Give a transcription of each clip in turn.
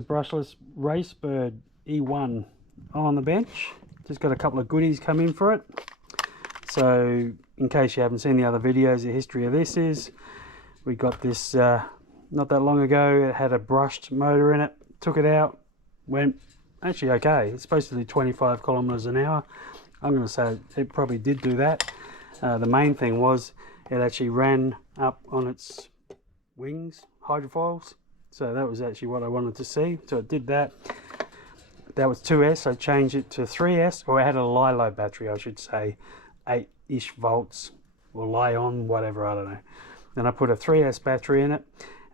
the brushless Racebird E1 on the bench. Just got a couple of goodies come in for it. So in case you haven't seen the other videos, the history of this is we got this not that long ago. It had a brushed motor in it, took it out, went actually okay. It's supposed to do 25 kilometers an hour. I'm going to say it probably did do that. The main thing was it actually ran up on its wings, hydrofoils. So that was actually what I wanted to see. So it did that. That was 2S. I changed it to 3S, or it had a LiLo battery, I should say, 8-ish volts, or Li-on, whatever, I don't know. Then I put a 3S battery in it,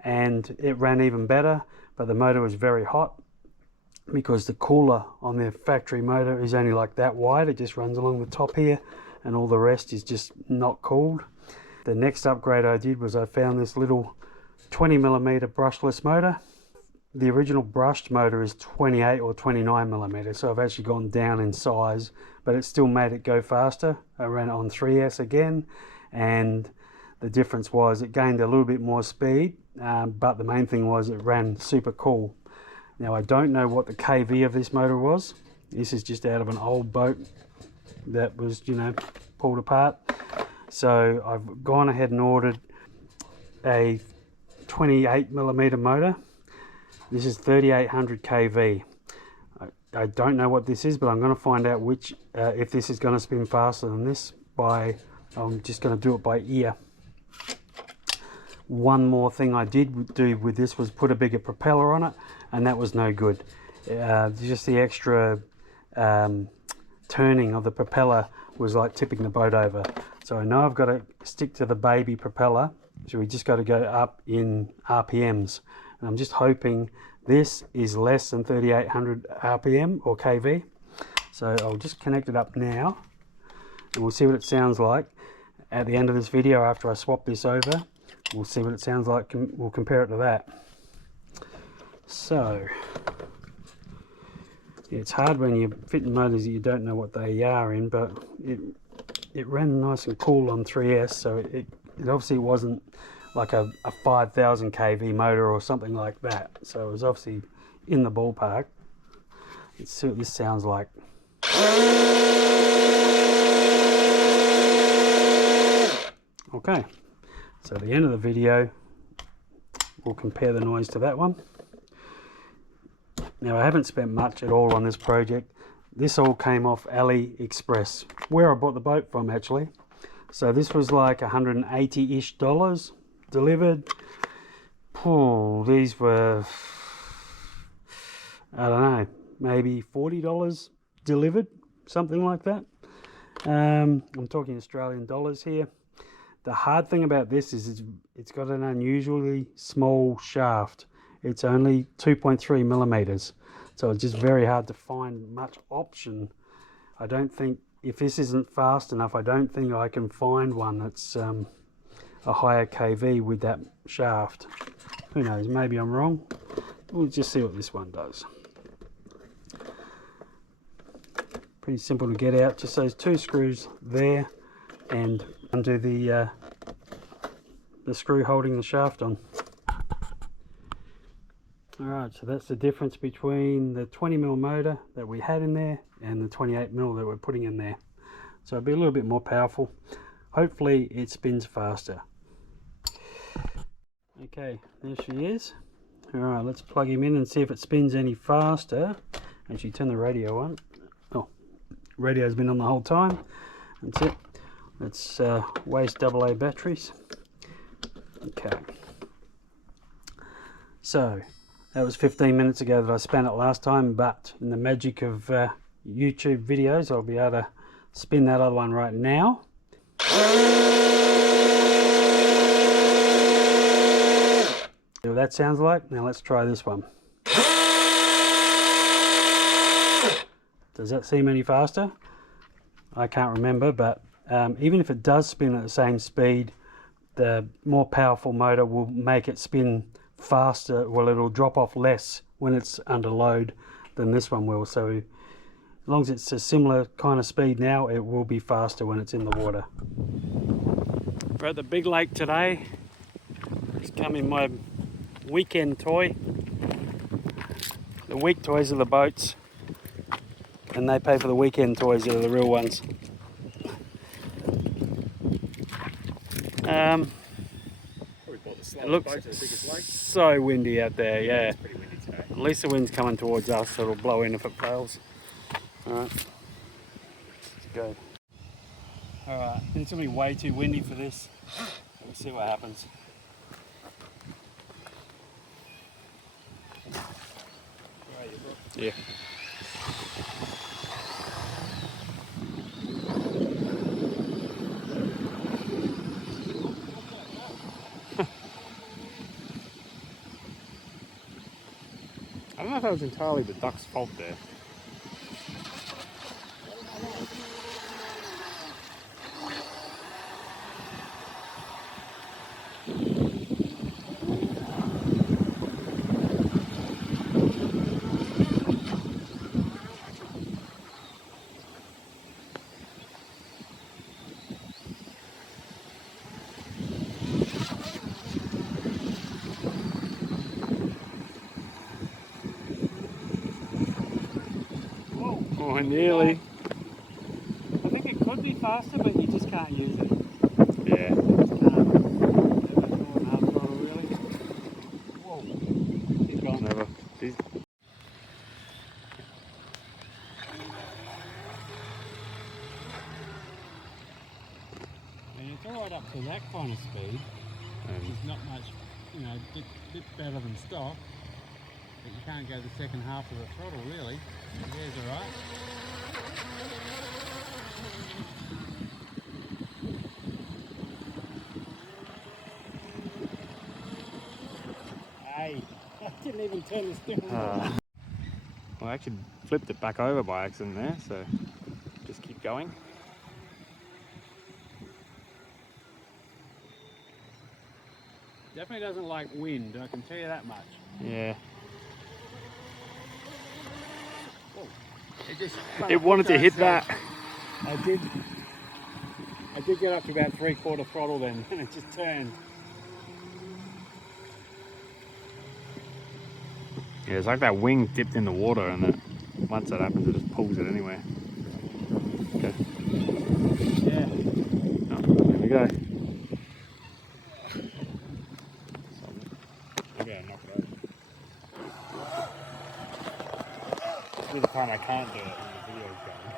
and it ran even better, but the motor was very hot because the cooler on the factory motor is only like that wide. It just runs along the top here, and all the rest is just not cooled. The next upgrade I did was I found this little 20mm brushless motor. The original brushed motor is 28 or 29mm, so I've actually gone down in size, but it still made it go faster. I ran it on 3S again, and the difference was it gained a little bit more speed, but the main thing was it ran super cool. Now I don't know what the KV of this motor was. This is just out of an old boat that was, you know, pulled apart. So I've gone ahead and ordered a 28mm motor. This is 3800 kV. I don't know what this is, but I'm going to find out which if this is going to spin faster than this. I'm just going to do it by ear. One more thing I did do with this was put a bigger propeller on it, and that was no good. Just the extra turning of the propeller was like tipping the boat over. So I know I've got to stick to the baby propeller, so we just got to go up in RPMs. And I'm just hoping this is less than 3800 RPM or kV. So I'll just connect it up now, and we'll see what it sounds like at the end of this video. After I swap this over, we'll see what it sounds like. We'll compare it to that. So it's hard when you're fitting motors that you don't know what they are in, but it ran nice and cool on 3S, so it obviously wasn't like a 5000 kV motor or something like that. So it was obviously in the ballpark. Let's see what this sounds like. Okay, so at the end of the video, we'll compare the noise to that one. Now I haven't spent much at all on this project. This all came off AliExpress, where I bought the boat from actually. So this was like $180-ish delivered. These were, I don't know, maybe $40 delivered, something like that. I'm talking Australian dollars here. The hard thing about this is it's got an unusually small shaft. It's only 2.3mm, so it's just very hard to find much option. I don't think, if this isn't fast enough, I don't think I can find one that's a higher kV with that shaft. Who knows, maybe I'm wrong. We'll just see what this one does. Pretty simple to get out, just those two screws there, and undo the screw holding the shaft on. Alright, so that's the difference between the 20mm motor that we had in there and the 28mm that we're putting in there. So it'll be a little bit more powerful. Hopefully it spins faster. Okay, there she is. Alright, let's plug him in and see if it spins any faster. Actually, turn the radio on. Oh, radio's been on the whole time. That's it. Let's waste AA batteries. Okay. So, that was 15 minutes ago that I spent it last time, but in the magic of YouTube videos, I'll be able to spin that other one right now. See what that sounds like. Now let's try this one. Does that seem any faster? I can't remember, but even if it does spin at the same speed, the more powerful motor will make it spin faster. Well, it'll drop off less when it's under load than this one will. So as long as it's a similar kind of speed now, it will be faster when it's in the water. We're at the big lake today. It's come in my weekend toy. The week toys are the boats, and they pay for the weekend toys that are the real ones. It looks so windy out there, yeah. It's pretty windy today. At least the wind's coming towards us, so it'll blow in if it fails. Alright, let's go. Alright, it's going to be way too windy for this. We'll see what happens. Yeah. I don't know if that was entirely the duck's fault there. Oh, nearly. I think it could be faster, but you just can't use it. Yeah. Whoa. He's gone. Never. I mean, it's alright up to that kind of speed. It's not much, you know, a bit better than stock. But you can't go the second half of the throttle, really. There's alright. Hey, I didn't even turn the steering wheel. Well, I actually flipped it back over by accident there, so just keep going. Definitely doesn't like wind, I can tell you that much. Yeah. Whoa. It wanted to hit that. I did get up to about 3/4 throttle then, and it just turned. Yeah, it's like that wing dipped in the water, and then once that happens, it just pulls it anyway. Okay. Yeah. Oh, there we go. Maybe I knock it over. This is the time I can't do it when the video's going.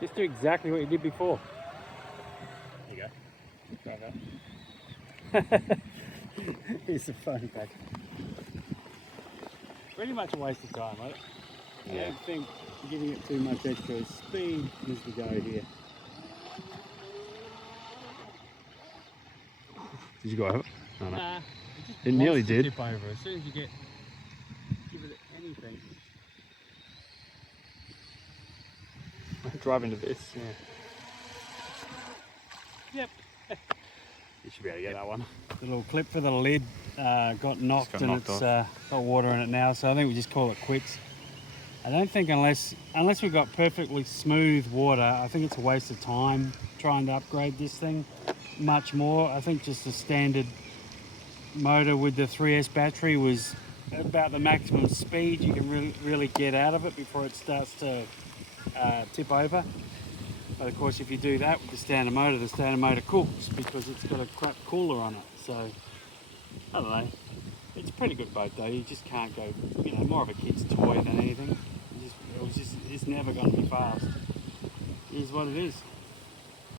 Just do exactly what you did before. There you go. Try that. Here's the phone back. Pretty much a waste of time. I don't think giving it too much extra speed is the go here. Did you go over? No, no. Nah, It nearly wants to did. tip over as soon as you give it anything. Drive into this. Yeah. Yep. You should be able to get that one. The little clip for the lid got knocked, got and knocked it's got water in it now, so I think we just call it quits. I don't think unless we've got perfectly smooth water, I think it's a waste of time trying to upgrade this thing much more. I think just the standard motor with the 3S battery was about the maximum speed you can really get out of it before it starts to tip over. But of course, if you do that with the standard motor cooks because it's got a crap cooler on it. So, I don't know. It's a pretty good boat though. You just can't go, you know, more of a kid's toy than anything. It's never going to be fast. It is what it is.